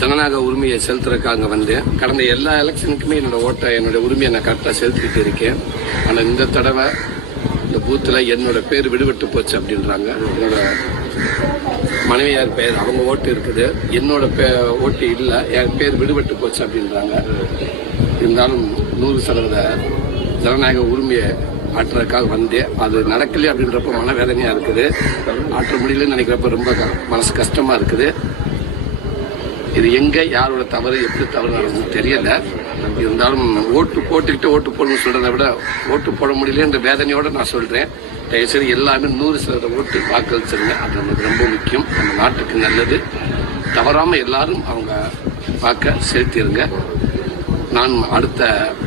ஜனநாயக உரிமையை செலுத்துறதுக்காக அங்கே வந்தேன். கடந்த எல்லா எலெக்ஷனுக்குமே என்னோட உரிமையை நான் கரெக்டாக செலுத்திக்கிட்டு இருக்கேன். ஆனால் இந்த தடவை இந்த பூத்தில் என்னோட பேர் விடுபட்டு போச்சு அப்படின்றாங்க. என்னோட மனைவியார் பேர் அவங்க ஓட்டு இருக்குது, என்னோட ஓட்டு இல்லை, என் பேர் விடுபட்டு போச்சு அப்படின்றாங்க. இருந்தாலும் 100% ஜனநாயக உரிமையை ஆற்றுறதுக்காக வந்தேன். அது நடக்கலையே அப்படின்றப்ப மனவேதனையா இருக்குது. ஆற்ற முடியலன்னு நினைக்கிறப்ப ரொம்ப மனசு கஷ்டமா இருக்குது. இது எங்க யாரோட தவறு எப்படி தவறு நடந்ததுன்னு தெரியல. இருந்தாலும் ஓட்டு போட்டுக்கிட்டு ஓட்டு போடணும்னு சொல்றதை விட ஓட்டு போட முடியலன்ற வேதனையோட நான் சொல்றேன். தயவுசெய்து எல்லாமே 100% ஓட்டு வாக்களிச்சிருங்க. அது நமக்கு ரொம்ப முக்கியம், நம்ம நாட்டுக்கு நல்லது. தவறாம எல்லாரும் அவங்க வாக்க செலுத்திடுங்க. நான் அடுத்த